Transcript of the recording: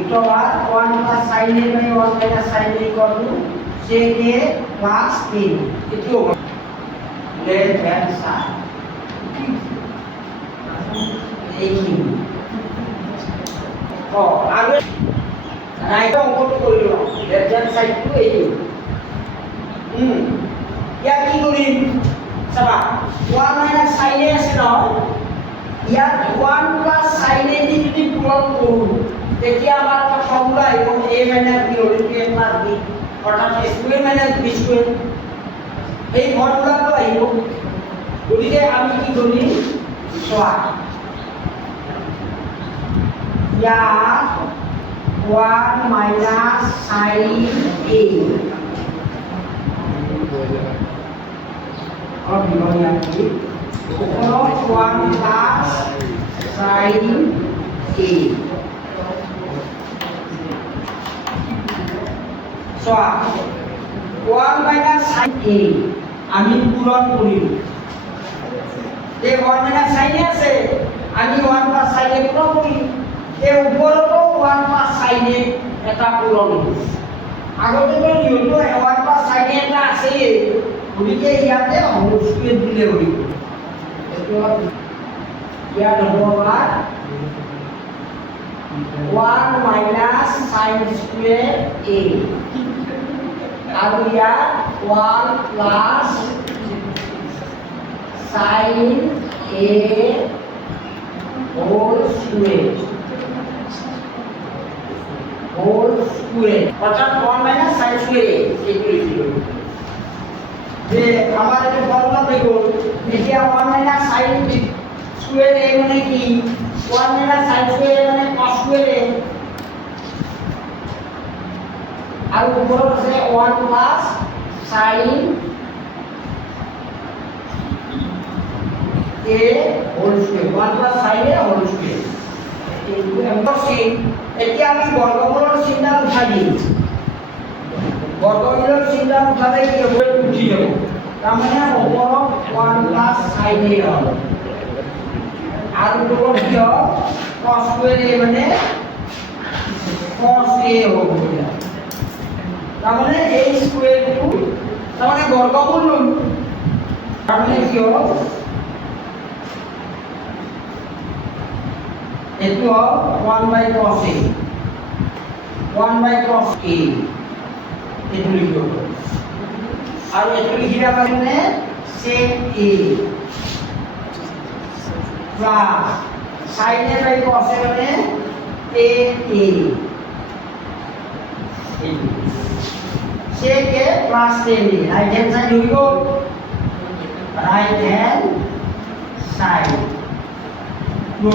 অথবা 1 plus sin a by 1 minus sin a equal to sec a plus a itu left hand side ini আগে right অঙ্কটো কৰিলো left hand সাইডটো এই ইয়াত কি কৰিম চাবা 1 minus sin a আছে নহয় ইয়াত 1 plus sin a দি যদি পূৰণ কৰোঁ তেতিয়া আমাৰ এটা ফৰ্মুলা আহিব a minus b whole square plus b অৰ্থাৎ a square minus b square এই ফৰ্মুলাটো আহিব গতিকে আমি কি কৰিম চোৱা ইয়াত 1 minus sin a और बिलोया की open 1 plus sin a so 1 minus sin a আমি পূরণ করিম এই 1 minus sin a আছে আমি 1 plus sin a পূরণ করিম এই উপরতো 1 plus sin a এটা পূরণ আগতে তো নিয়মটো 1 plus sin a এটা আছে গতিকে ইয়াতে অংশটোৱে দিলে হৈ গ'ল এইটো ইয়াত হ'ব 1 minus sin square a আৰু ইয়াত 1 plus sin a whole square অর্থাৎ 1 minus sin square a এইটো লিখিলো যে আমার এটা ফর্মুলা দেখো এটা 1 minus sin square a মানে কি 1 minus sin square a মানে cos square a আর উপর আছে 1 plus sin a whole square 1 plus sin a whole square এইটো এমন চিন এতিয়া আমি বৰ্গমূলৰ চিহ্ন উঠাই দিম বৰ্গমূলৰ চিহ্ন উঠালে কি হ'ব উঠি যাব তাৰ মানে ওপৰত 1 plus sin a হ'ল আৰু তলত কি হ'ল cos square a মানে cos a হ'ব তার মানে এই স্কয়ারটো তার মানে বর্গমূল লম তার মানে কি হ'ল এটো 1 by cos a 1 by cos a এটো লিখিব আৰু এটো লিখিলা মানে sec a plus sin a by cos a মানে tan a sec a plus tan a right hand side লিখিব right hand side no